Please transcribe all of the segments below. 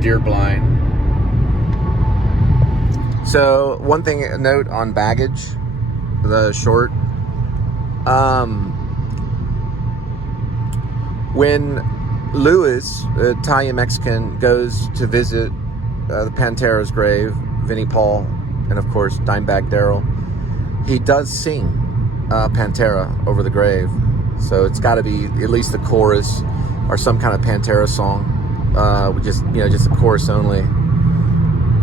deer blind. So one thing, a note on baggage, the short. When Lewis, Italian Mexican, goes to visit the Pantera's grave, Vinnie Paul, and of course Dimebag Darrell, he does sing Pantera over the grave. So it's got to be at least the chorus or some kind of Pantera song, just the chorus only,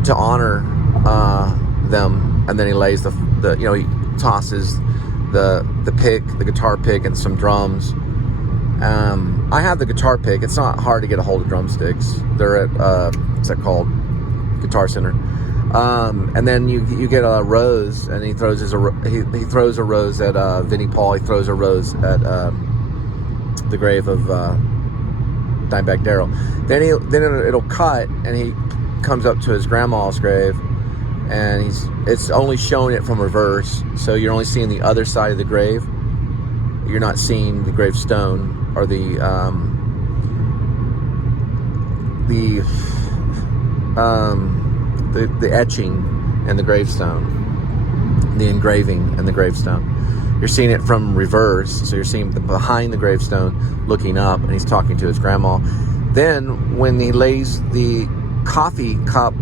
to honor them. And then he lays he tosses the guitar pick, and some drums. I have the guitar pick. It's not hard to get a hold of drumsticks. They're at what's that called? Guitar Center. And then you get a rose, and he throws he throws a rose at Vinnie Paul. He throws a rose at the grave of Dimebag Darrell. Then it'll cut, and he comes up to his grandma's grave, and it's only showing it from reverse, so you're only seeing the other side of the grave. You're not seeing the gravestone or the etching and the gravestone, the engraving and the gravestone. You're seeing it from reverse, so you're seeing behind the gravestone looking up, and he's talking to his grandma. Then when he lays the coffee cup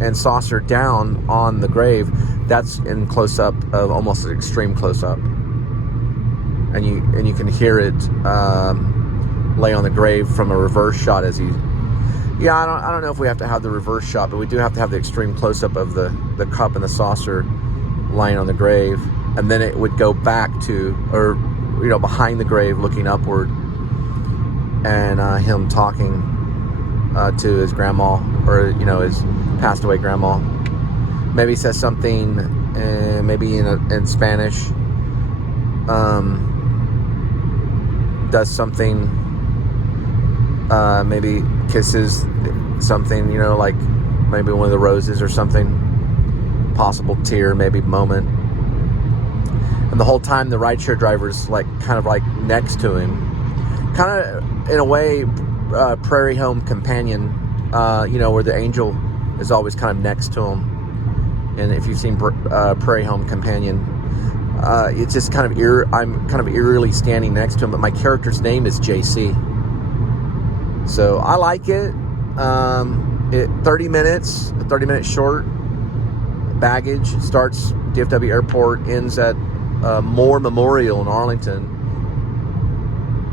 and saucer down on the grave, that's in close-up, of almost an extreme close-up, and you can hear it lay on the grave from a reverse shot as he. Yeah, I don't know if we have to have the reverse shot, but we do have to have the extreme close-up of the cup and the saucer lying on the grave, and then it would go back to, or behind the grave looking upward, and him talking to his grandma, or his passed away grandma. Maybe he says something, maybe in Spanish. Does something. Maybe kisses something, like maybe one of the roses or something. Possible tear, maybe moment. And the whole time the rideshare driver's kind of next to him, kind of in a way, Prairie Home Companion, where the angel is always kind of next to him. And if you've seen Prairie Home Companion, it's just kind of I'm kind of eerily standing next to him, but my character's name is JC. So I like it. 30 minutes, a 30-minute short. Baggage starts DFW Airport, ends at Moore Memorial in Arlington,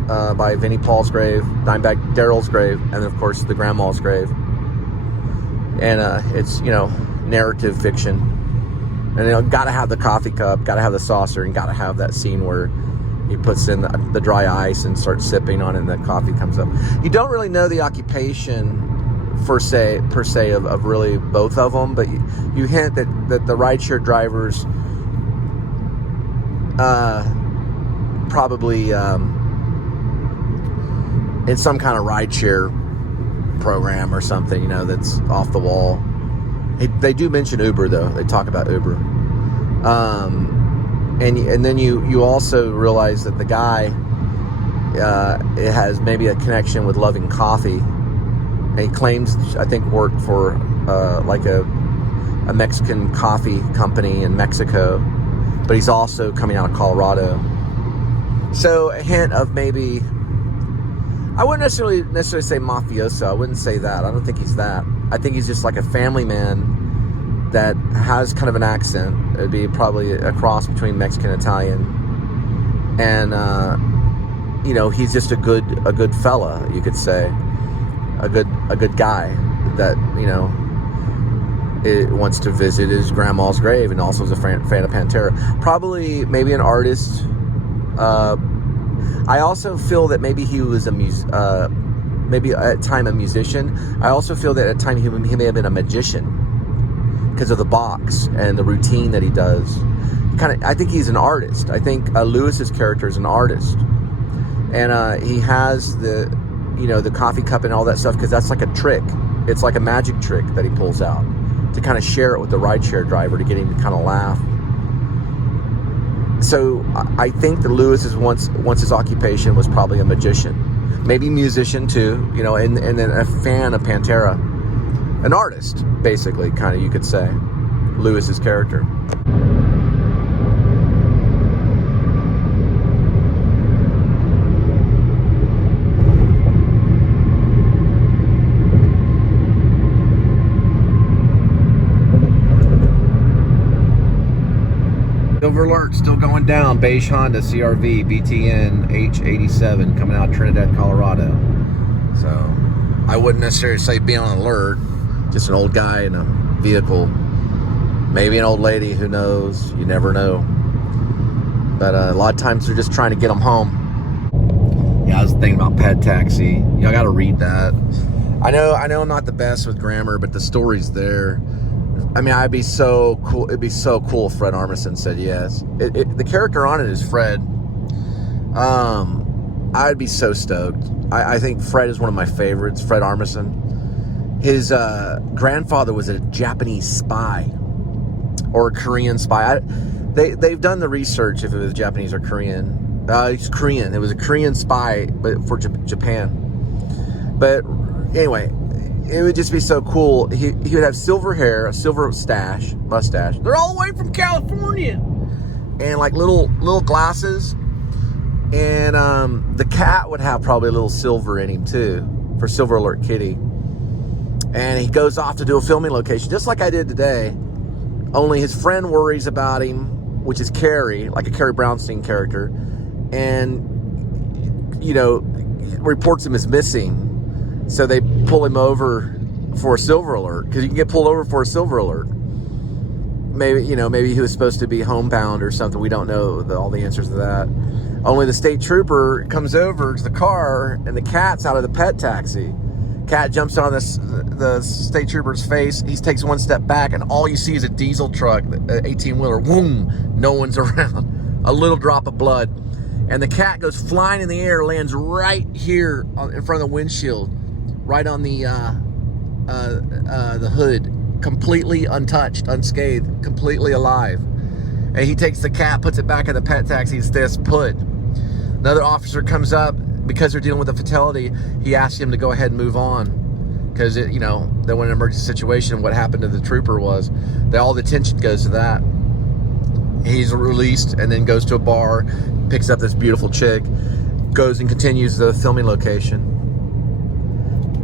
by Vinnie Paul's grave, Dimebag Darrell's grave, and of course the grandma's grave. And it's narrative fiction, and gotta have the coffee cup, gotta have the saucer, and gotta have that scene where he puts in the dry ice and starts sipping on it, and the coffee comes up. You don't really know the occupation per se of really both of them, but you hint that the rideshare drivers probably in some kind of rideshare program or something, that's off the wall. They do mention Uber, though. They talk about Uber. And then you also realize that the guy it has maybe a connection with Loving Coffee, and he claims, I think, worked for a Mexican coffee company in Mexico, but he's also coming out of Colorado. So a hint of maybe, I wouldn't necessarily say mafioso. I wouldn't say that. I don't think he's that. I think he's just like a family man that has kind of an accent. It'd be probably a cross between Mexican and Italian, and he's just a good fella, you could say, a good guy that it wants to visit his grandma's grave, and also is a fan of Pantera. Probably maybe an artist. I also feel that maybe he was maybe at time a musician. I also feel that at time he may have been a magician, because of the box and the routine that he does. I think he's an artist. I think Lewis's character is an artist, and he has the coffee cup and all that stuff, because that's like a trick. It's like a magic trick that he pulls out to kind of share it with the rideshare driver to get him to kind of laugh. So I think that Lewis is once his occupation was probably a magician, maybe musician too, and then a fan of Pantera. an artist, basically, kind of, you could say. Lewis's character. Silver alert, still going down. Beige Honda CRV BTN H87 coming out of Trinidad, Colorado. So I wouldn't necessarily say be on alert. Just an old guy in a vehicle. Maybe an old lady, who knows? You never know. But a lot of times they're just trying to get them home. Yeah, I was thinking about Pet Taxi. Y'all got to read that. I know I'm not the best with grammar, but the story's there. I mean, I'd be so cool. It'd be so cool if Fred Armisen said yes. The character on it is Fred. I'd be so stoked. I think Fred is one of my favorites. Fred Armisen. His grandfather was a Japanese spy or a Korean spy. They've done the research if it was Japanese or Korean. It's Korean. It was a Korean spy, but for Japan. But anyway. It would just be so cool. He would have silver hair, a silver mustache. They're all the way from California. And like little glasses. And the cat would have probably a little silver in him too, for Silver Alert Kitty. And he goes off to do a filming location, just like I did today. Only his friend worries about him, which is Carrie, like a Carrie Brownstein character. And, you know, reports him as missing. So they pull him over for a silver alert, because you can get pulled over for a silver alert. Maybe he was supposed to be homebound or something. We don't know all the answers to that. Only the state trooper comes over to the car, and the cat's out of the pet taxi. Cat jumps on the state trooper's face. He takes one step back, and all you see is a diesel truck, an 18-wheeler. Boom! No one's around. A little drop of blood. And the cat goes flying in the air, lands right here in front of the windshield. Right on the hood, completely untouched, unscathed, completely alive. And he takes the cat, puts it back in the pet taxi, and stays put. Another officer comes up, because they're dealing with a fatality. He asks him to go ahead and move on, because they were in an emergency situation. What happened to the trooper was that all the attention goes to that. He's released, and then goes to a bar, picks up this beautiful chick, goes and continues the filming location.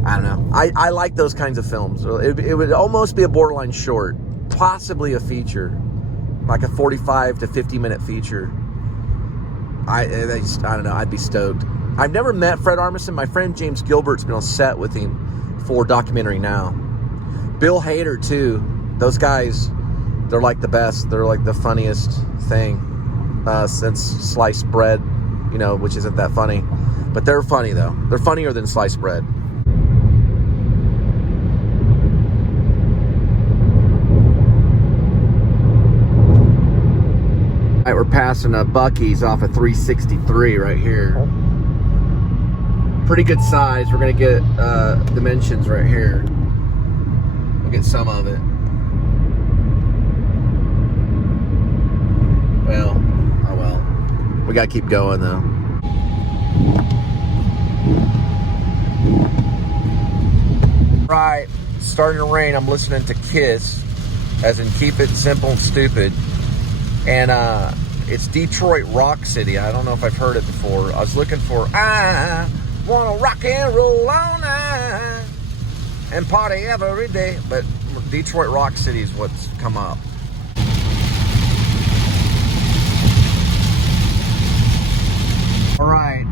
I don't know. I like those kinds of films. It would almost be a borderline short, possibly a feature, like a 45 to 50 minute feature. I don't know. I'd be stoked. I've never met Fred Armisen. My friend James Gilbert's been on set with him for Documentary Now. Bill Hader too. Those guys, they're like the best. They're like the funniest thing since sliced bread, which isn't that funny. But they're funny though. They're funnier than sliced bread. All right, we're passing a Buc-ee's off of 363 right here. Pretty good size. We're gonna get dimensions right here. We'll get some of it. Well, oh well. We gotta keep going though. Right, starting to rain. I'm listening to Kiss, as in Keep It Simple and Stupid. And it's Detroit Rock City. I don't know if I've heard it before. I was looking for I wanna rock and roll all night and party every day. But Detroit Rock City is what's come up. All right,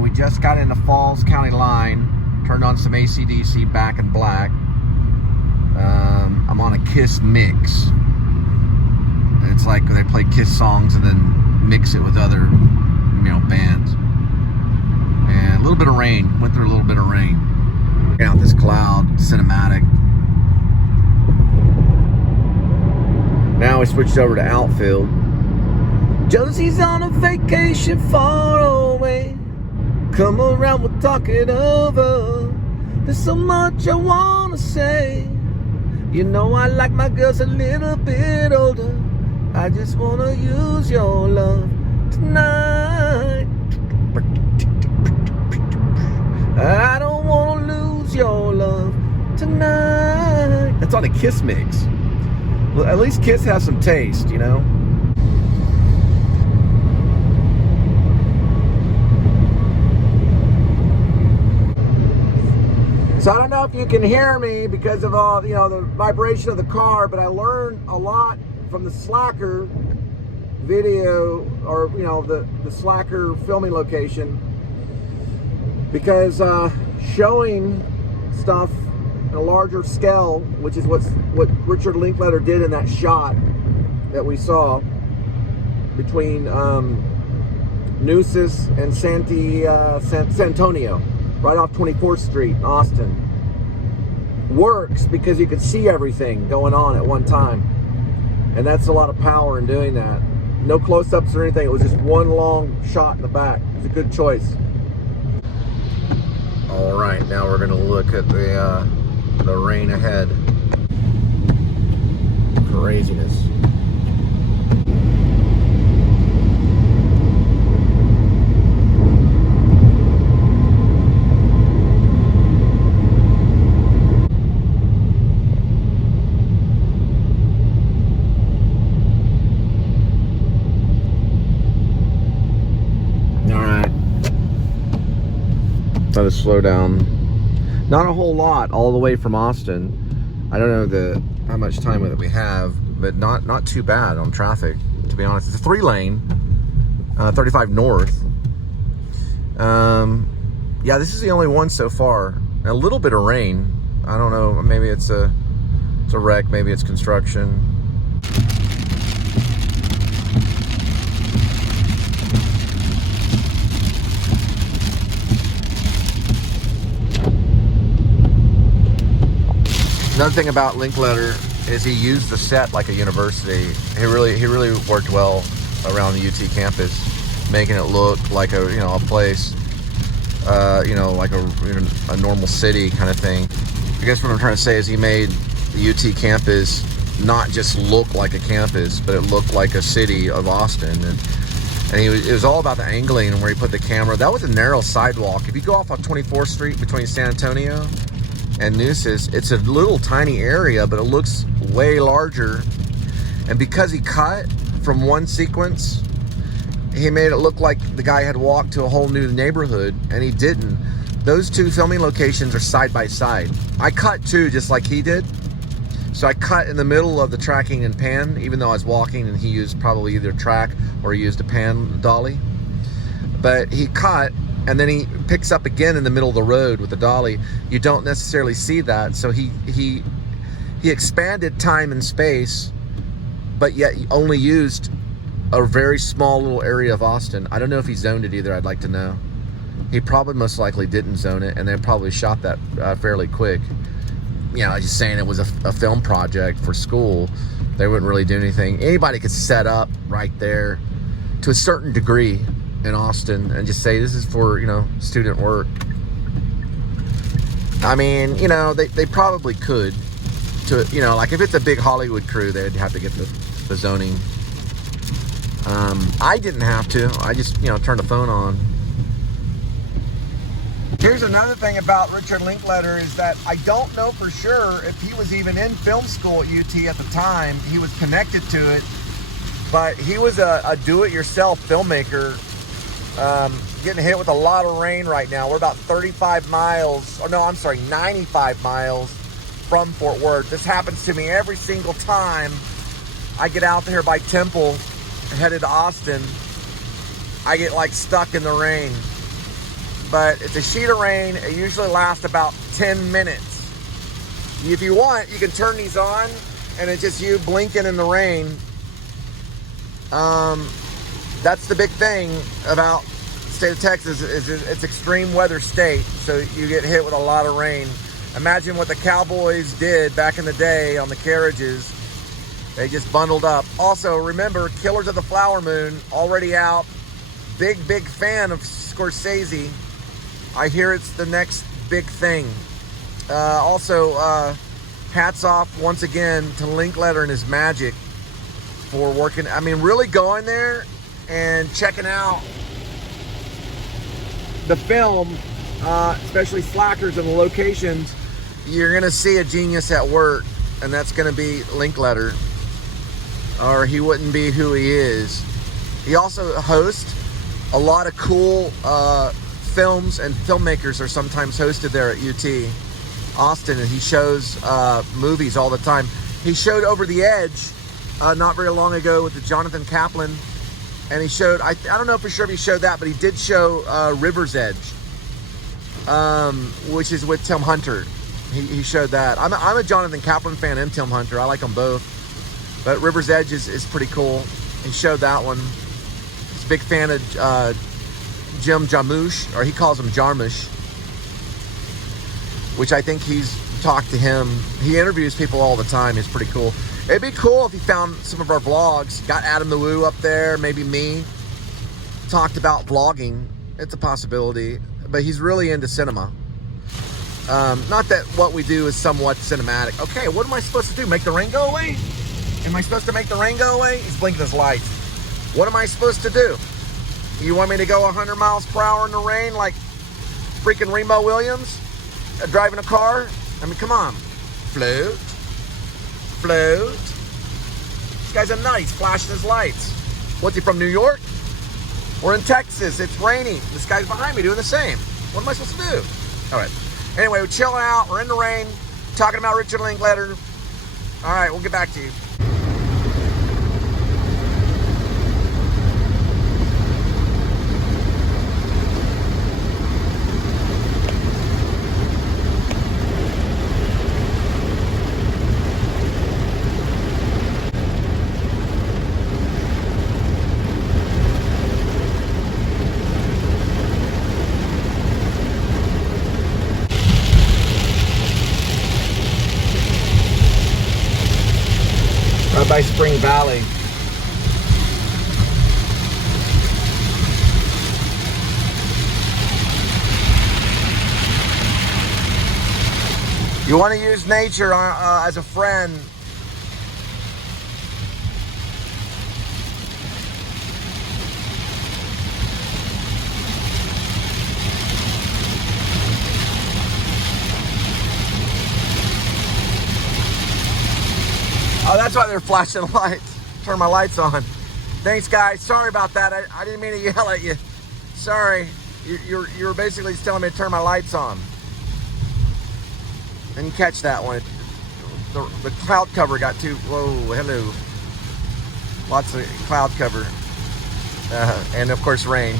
we just got into Falls County line. Turned on some A.D.W.C. Back in Black. I'm on a Kiss mix. It's like they play Kiss songs and then mix it with other, bands. And a little bit of rain. Went through a little bit of rain. Check out this cloud cinematic. Now we switched over to outfield. Josie's on a vacation far away. Come around, we'll talk it over. There's so much I wanna say. I like my girls a little bit older. I just wanna use your love tonight. I don't wanna lose your love tonight. It's on a Kiss mix. Well, at least Kiss has some taste, you know? So I don't know if you can hear me because of all, you know, the vibration of the car, but I learned a lot from the Slacker video, or, you know, the Slacker filming location, because showing stuff in a larger scale, which is what Richard Linklater did in that shot that we saw between Nueces and San Antonio, right off 24th Street in Austin, works because you can see everything going on at one time. And that's a lot of power in doing that. No close-ups or anything. It was just one long shot in the back. It was a good choice. All right, now we're going to look at the rain ahead. Craziness. Let us slow down. Not a whole lot all the way from Austin. I don't know how much time that we have, but not too bad on traffic, to be honest. It's a 3-lane, 35 north. Yeah, this is the only one so far. And a little bit of rain. I don't know. Maybe it's a wreck. Maybe it's construction. Another thing about Linklater is he used the set like a university. He really worked well around the UT campus, making it look like a place, like a normal city kind of thing. I guess what I'm trying to say is he made the UT campus not just look like a campus, but it looked like a city of Austin. And it was all about the angling and where he put the camera. That was a narrow sidewalk. If you go off on 24th Street between San Antonio and Nueces, it's a little tiny area, but it looks way larger. And because he cut from one sequence, he made it look like the guy had walked to a whole new neighborhood, and he didn't. Those two filming locations are side by side. I cut too, just like he did. So I cut in the middle of the tracking and pan, even though I was walking, and he used probably either track or he used a pan dolly. But he cut, and then he picks up again in the middle of the road with the dolly. You don't necessarily see that. So he expanded time and space, but yet he only used a very small little area of Austin. I don't know if he zoned it either. I'd like to know. He probably most likely didn't zone it, and they probably shot that fairly quick. You know, just saying it was a film project for school. They wouldn't really do anything. Anybody could set up right there to a certain degree in Austin and just say this is for, student work. I mean, they probably could. Like if it's a big Hollywood crew, they'd have to get the zoning. I didn't have to. I just, turned the phone on. Here's another thing about Richard Linklater is that I don't know for sure if he was even in film school at UT at the time. He was connected to it, but he was a do-it-yourself filmmaker. Getting hit with a lot of rain right now. We're about 95 miles from Fort Worth. This happens to me every single time I get out there by Temple, headed to Austin. I get stuck in the rain. But it's a sheet of rain. It usually lasts about 10 minutes. If you want, you can turn these on, and it's just you blinking in the rain. That's the big thing about the state of Texas is it's extreme weather state, so you get hit with a lot of rain. Imagine what the Cowboys did back in the day on the carriages. They just bundled up. Also, remember, Killers of the Flower Moon, already out. Big fan of Scorsese. I hear it's the next big thing. Also, hats off once again to Linklater and his magic for working. I mean, really going there and checking out the film, especially Slackers and the locations. You're gonna see a genius at work. and that's going to be Linkletter, or he wouldn't be who he is. He also hosts a lot of cool films, and filmmakers are sometimes hosted there at UT Austin, and he shows movies all the time. He showed Over the Edge not very long ago with the Jonathan Kaplan, and he showed, I don't know for sure if he showed that, but he did show River's Edge, which is with Tim Hunter. He showed that. I'm a Jonathan Kaplan fan and Tim Hunter. I like them both. But River's Edge is pretty cool. He showed that one. He's a big fan of Jim Jarmusch, or he calls him Jarmusch, which I think he's talked to him. He interviews people all the time. He's pretty cool. It'd be cool if he found some of our vlogs. Got Adam the Woo up there, maybe me. Talked about vlogging. It's a possibility. But he's really into cinema. Not that what we do is somewhat cinematic. Okay, what am I supposed to do? Make the rain go away? Am I supposed to make the rain go away? He's blinking his lights. What am I supposed to do? You want me to go 100 miles per hour in the rain like freaking Remo Williams driving a car? I mean, come on. Float. Float. This guy's a nut. He's flashing his lights. What's he, from New York? We're in Texas. It's raining. This guy's behind me doing the same. What am I supposed to do? All right. Anyway, we're chilling out. We're in the rain. Talking about Richard Linkletter. All right, we'll get back to you. By Spring Valley. You want to use nature as a friend. Oh, that's why they're flashing lights. Turn my lights on. Thanks, guys. Sorry about that. I didn't mean to yell at you. Sorry. You were basically just telling me to turn my lights on. Didn't catch that one. The cloud cover got too... Whoa, hello. Lots of cloud cover. And, of course, rain.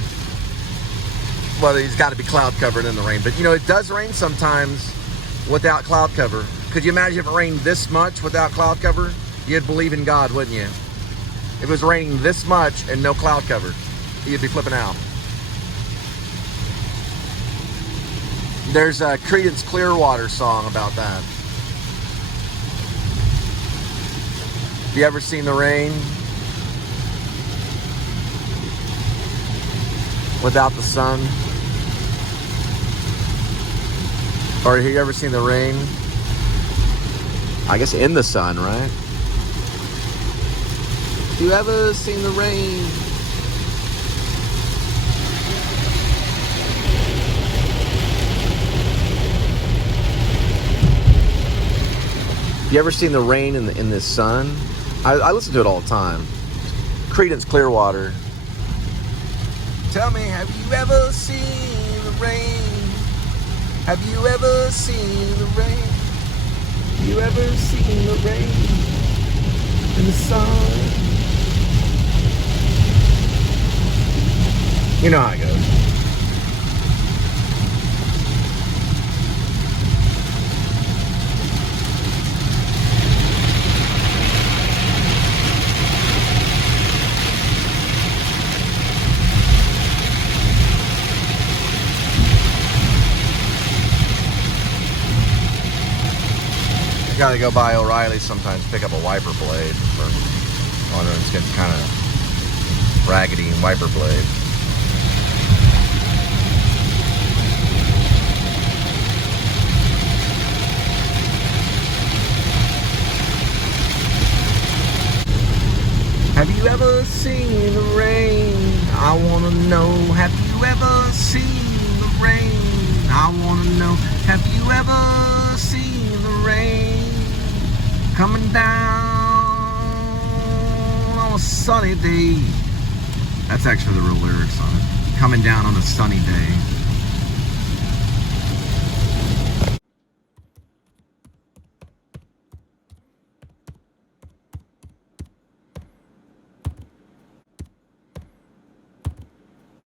Well, he's got to be cloud covered in the rain. But, you know, it does rain sometimes without cloud cover. Could you imagine if it rained this much without cloud cover? You'd believe in God, wouldn't you? If it was raining this much and no cloud cover, you'd be flipping out. There's a Creedence Clearwater song about that. Have you ever seen the rain without the sun? Or have you ever seen the rain, I guess, in the sun, right? Have you ever seen the rain? You ever seen the rain in the sun? I listen to it all the time. Creedence Clearwater. Tell me, have you ever seen the rain? Have you ever seen the rain? Have you ever seen the rain in the sun? You know how it goes. Gotta go by O'Reilly sometimes, pick up a wiper blade. It's getting kind of raggedy wiper blade. Have you ever seen the rain? I wanna know. Have you ever seen the rain? I wanna know. Have you ever seen the rain? down on a sunny day. That's actually the real lyrics on it. Coming down on a sunny day.